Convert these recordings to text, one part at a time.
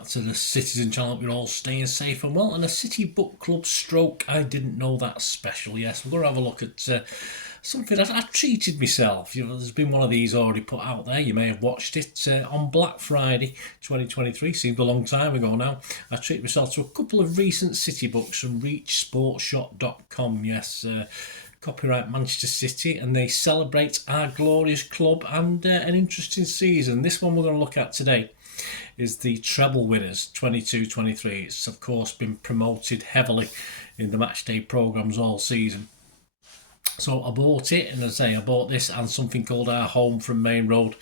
back to the Citizen channel. You're all staying safe and well. And a City Book Club stroke, I didn't know that special. Yes, we're going to have a look at something that I treated myself. There's been one of these already put out there. You may have watched it on Black Friday 2023. Seemed a long time ago now. I treated myself to a couple of recent City books from reachsportshop.com. Yes, copyright Manchester City, and they celebrate our glorious club and an interesting season. This one we're going to look at today is the Treble winners 22-23. It's of course been promoted heavily in the matchday programmes all season. So I bought it, and as I say, I bought this and something called Our Home from Maine Road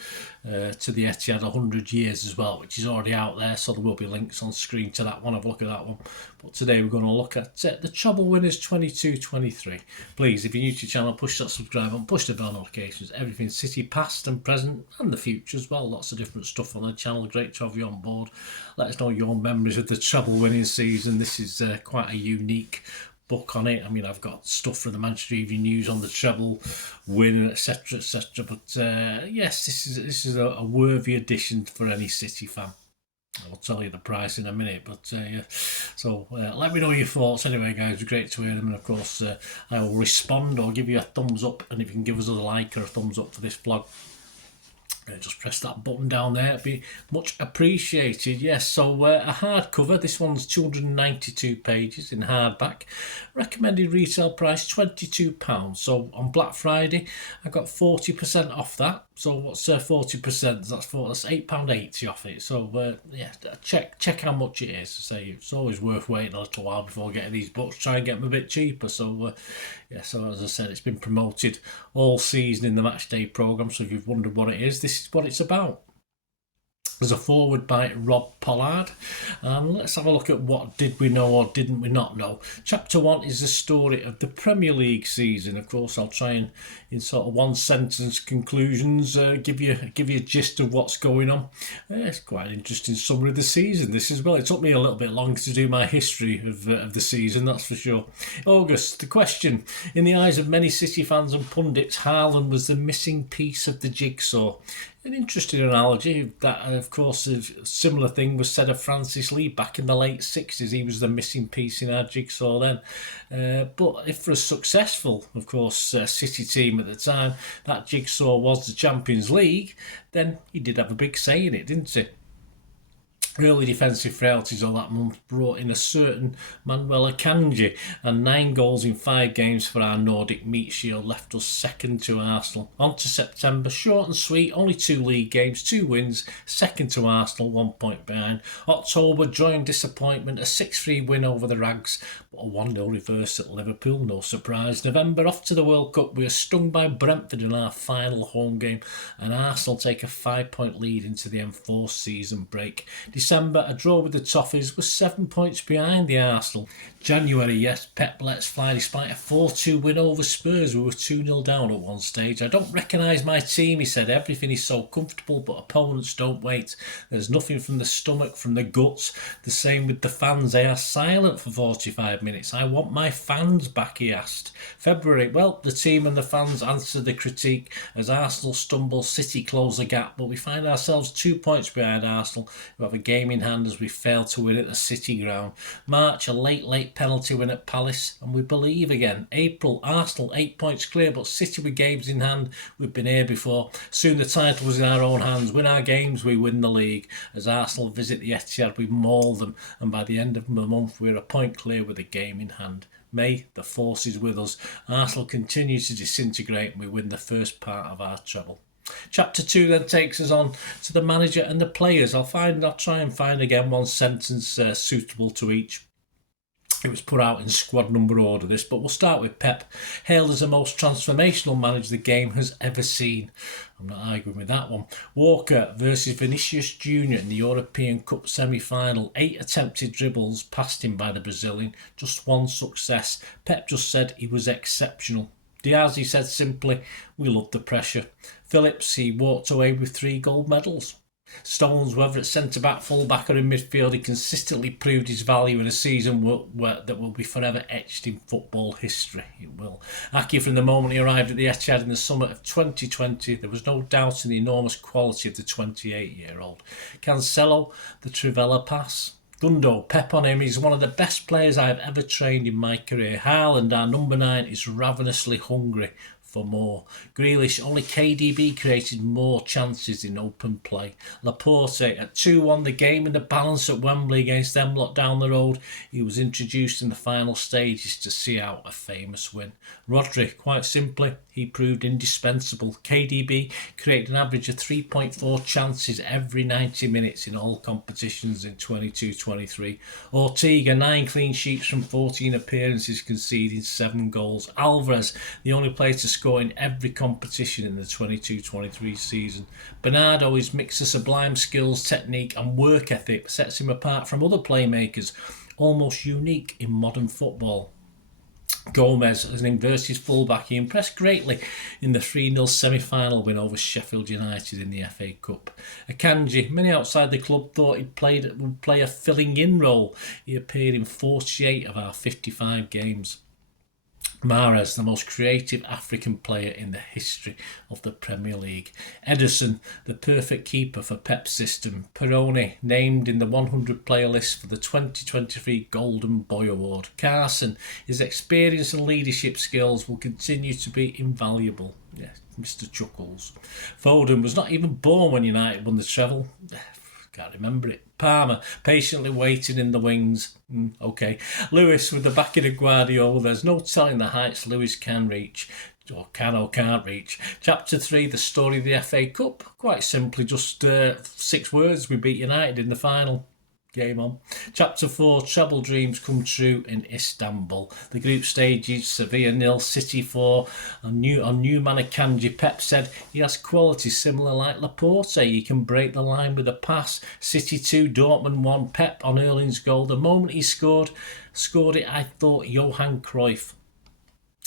to the Etihad 100 years as well, which is already out there, so there will be links on screen to that one. Have a look at that one. But today we're going to look at the Treble winners 22-23. Please, if you're new to the channel, push that subscribe button, push the bell notifications, everything City past and present and the future as well. Lots of different stuff on the channel. Great to have you on board. Let us know your memories of the Treble winning season. This is quite a unique book on it. I mean, I've got stuff from the Manchester Evening News on the Treble win, etc, etc. But yes, this is a worthy addition for any City fan. I'll tell you the price in a minute, but yeah. So let me know your thoughts anyway, guys. It's great to hear them, and of course I will respond or give you a thumbs up, and if you can give us a like or a thumbs up for this vlog, just press that button down there. It'd be much appreciated. Yes, so a hardcover. This one's 292 pages in hardback. Recommended retail price £22. So on Black Friday, I got 40% off that. So what's 40%? That's £8.80 off it. So yeah, check how much it is. Say it's always worth waiting a little while before getting these books. Try and get them a bit cheaper. So yeah, so as I said, it's been promoted all season in the matchday programme. So if you've wondered what it is, this is what it's about. There's a foreword by Rob Pollard, and let's have a look at what did we know or didn't we not know. Chapter 1 is the story of the Premier League season. Of course, I'll try and, in sort of one sentence conclusions, give you a gist of what's going on. It's quite an interesting summary of the season, this as well. It took me a little bit longer to do my history of the season, that's for sure. August, the question. In the eyes of many City fans and pundits, Haaland was the missing piece of the jigsaw. An interesting analogy. That, of course, a similar thing was said of Francis Lee back in the late 60s. He was the missing piece in our jigsaw then. But if for a successful, of course, City team at the time, that jigsaw was the Champions League, then he did have a big say in it, didn't he? Early defensive frailties all that month brought in a certain Manuel Akanji, and 9 goals in 5 games for our Nordic meat shield left us second to Arsenal. On to September, short and sweet, only 2 league games, 2 wins, second to Arsenal, 1 point behind. October, joy and disappointment, a 6-3 win over the Rags, but a 1-0 reverse at Liverpool, no surprise. November, off to the World Cup, we are stung by Brentford in our final home game, and Arsenal take a 5-point lead into the enforced season break. December, a draw with the Toffees was 7 points behind the Arsenal. January, yes, Pep lets fly despite a 4-2 win over Spurs. We were 2-0 down at one stage. I don't recognise my team, he said. Everything is so comfortable, but opponents don't wait. There's nothing from the stomach, from the guts. The same with the fans. They are silent for 45 minutes. I want my fans back, he asked. February, well, the team and the fans answered the critique as Arsenal stumble, City close the gap, but we find ourselves 2 points behind Arsenal, who have a game in hand as we fail to win at the City ground. March, a late penalty win at Palace, and we believe again. April, Arsenal 8 points clear, but City with games in hand. We've been here before. Soon the title was in our own hands. Win our games, we win the league. As Arsenal visit the Etihad, we maul them, and by the end of the month we're a point clear with a game in hand. May, the force is with us. Arsenal continue to disintegrate, and we win the first part of our treble. Chapter 2 then takes us on to the manager and the players. I'll try and find again one sentence suitable to each. It was put out in squad number order, this, but we'll start with Pep. Hailed as the most transformational manager the game has ever seen. I'm not arguing with that one. Walker versus Vinicius Jr. in the European Cup semi-final. 8 attempted dribbles passed him by the Brazilian. Just 1 success. Pep just said he was exceptional. Diaz, he said simply, we love the pressure. Phillips, he walked away with 3 gold medals. Stones, whether at centre-back, full-back or in midfield, he consistently proved his value in a season that will be forever etched in football history. It will. Aki, from the moment he arrived at the Etihad in the summer of 2020, there was no doubt in the enormous quality of the 28-year-old. Cancelo, the Trivela pass. Gundo, Pep on him, he's one of the best players I've ever trained in my career. Haaland, our number 9, is ravenously hungry for more. Grealish, only KDB created more chances in open play. Laporte at 2-1, the game in the balance at Wembley against them lot down the road. He was introduced in the final stages to see out a famous win. Rodri, quite simply, he proved indispensable. KDB created an average of 3.4 chances every 90 minutes in all competitions in 22-23. Ortega, 9 clean sheets from 14 appearances, conceding 7 goals. Alvarez, the only player to score in every competition in the 22-23 season. Bernardo, his mix of sublime skills, technique and work ethic sets him apart from other playmakers, almost unique in modern football. Gomez, as an inverted fullback, he impressed greatly in the 3-0 semi-final win over Sheffield United in the FA Cup. Akanji, many outside the club thought would play a filling-in role. He appeared in 48 of our 55 games. Mahrez, the most creative African player in the history of the Premier League. Ederson, the perfect keeper for Pep's system. Peroni, named in the 100 player list for the 2023 Golden Boy Award. Carson, his experience and leadership skills will continue to be invaluable. Yeah, Mr. Chuckles. Foden was not even born when United won the treble. Can't remember it. Palmer, patiently waiting in the wings. Okay. Lewis, with the backing of Guardiola, there's no telling the heights Lewis can reach, or can't reach. Chapter 3, the story of the FA Cup. Quite simply, just 6 words. We beat United in the final. Game on. Chapter 4, treble dreams come true in Istanbul. The group stages, Sevilla 0, City 4. On new man Akanji, Pep said he has quality similar like Laporte. He can break the line with a pass. City 2, Dortmund 1. Pep on Erling's goal. The moment he scored it, I thought Johan Cruyff.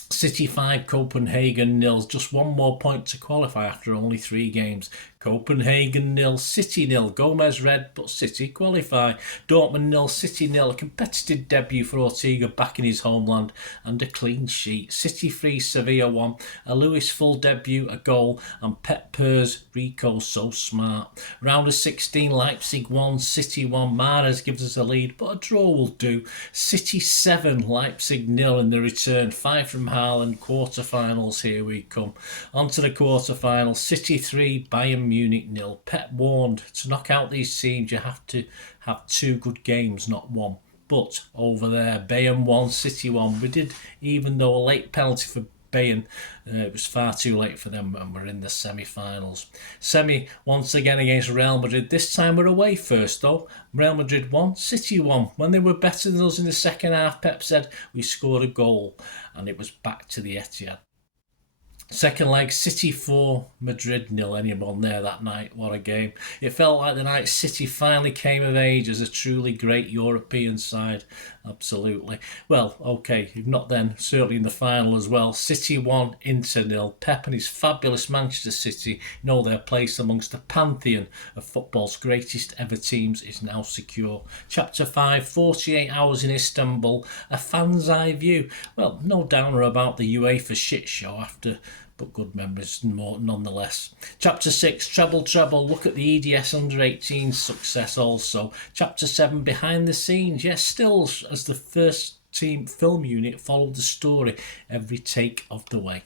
City 5, Copenhagen 0. Just one more point to qualify after only 3 games. Copenhagen 0, City 0. Gomez red, but City qualify. Dortmund 0, City 0. A competitive debut for Ortega back in his homeland and a clean sheet. City 3, Sevilla 1. A Lewis full debut, a goal, and Pep purrs, Rico's so smart. Round of 16, Leipzig 1, City 1. Mahrez gives us a lead, but a draw will do. City 7, Leipzig 0 in the return. 5 from Haaland. Quarter-finals, here we come. On to the quarter-finals. City 3, Bayern Munich 0. Pep warned, to knock out these teams you have to have 2 good games, not 1. But over there, Bayern 1, City 1. We did, even though a late penalty for Bayern, it was far too late for them, and we're in the semi-finals. Semi once again against Real Madrid. This time we're away first though. Real Madrid 1, City 1. When they were better than us in the second half, Pep said we scored a goal, and it was back to the Etihad. Second leg, City 4, Madrid 0. Anyone there that night? What a game. It felt like the night City finally came of age as a truly great European side. Absolutely. Well, okay, if not then, certainly in the final as well. City 1, Inter 0. Pep and his fabulous Manchester City know their place amongst the pantheon of football's greatest ever teams is now secure. Chapter 5, 48 hours in Istanbul. A fan's eye view. Well, no downer about the UEFA shit show after, but good memories nonetheless. Chapter 6, treble. Look at the EDS under-18 success also. Chapter 7, behind the scenes. Yes, stills as the first team film unit followed the story every take of the way.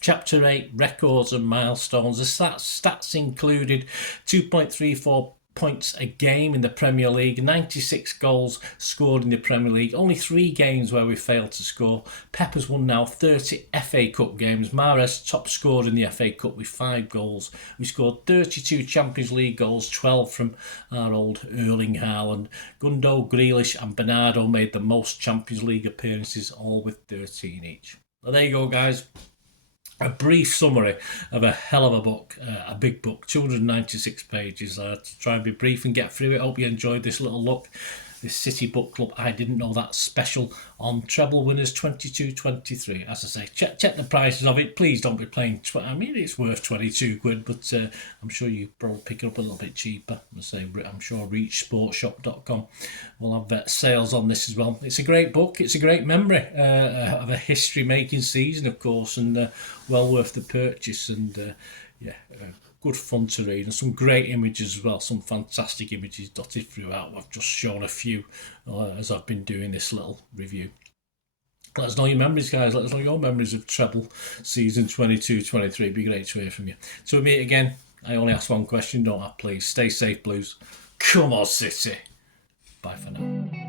Chapter 8, records and milestones. The stats included 2.34 points a game in the Premier League, 96 goals scored in the Premier League, only 3 games where we failed to score. Pep has won now 30 FA Cup games. Mahrez top scored in the FA Cup with 5 goals. We scored 32 Champions League goals, 12 from our old Erling Haaland. Gundo, Grealish and Bernardo made the most Champions League appearances, all with 13 each. Well, there you go, guys. A brief summary of a hell of a book, a big book, 296 pages. To try and be brief and get through it. Hope you enjoyed this little look. this City Book Club I Didn't Know That special on Treble Winners 22-23. As I say, check the prices of it. Please don't be playing. I mean, it's worth 22 quid, but I'm sure you probably pick it up a little bit cheaper. I'm sure reachsportshop.com will have sales on this as well. It's a great book. It's a great memory of a history-making season, of course, and well worth the purchase. And good fun to read, and some great images as well, some fantastic images dotted throughout. I've just shown a few as I've been doing this little review. Let us know your memories, guys. Let us know your memories of Treble season 22-23. It'd be great to hear from you. Till we meet again, I only ask one question, don't I? Please stay safe, Blues. Come on, City. Bye for now.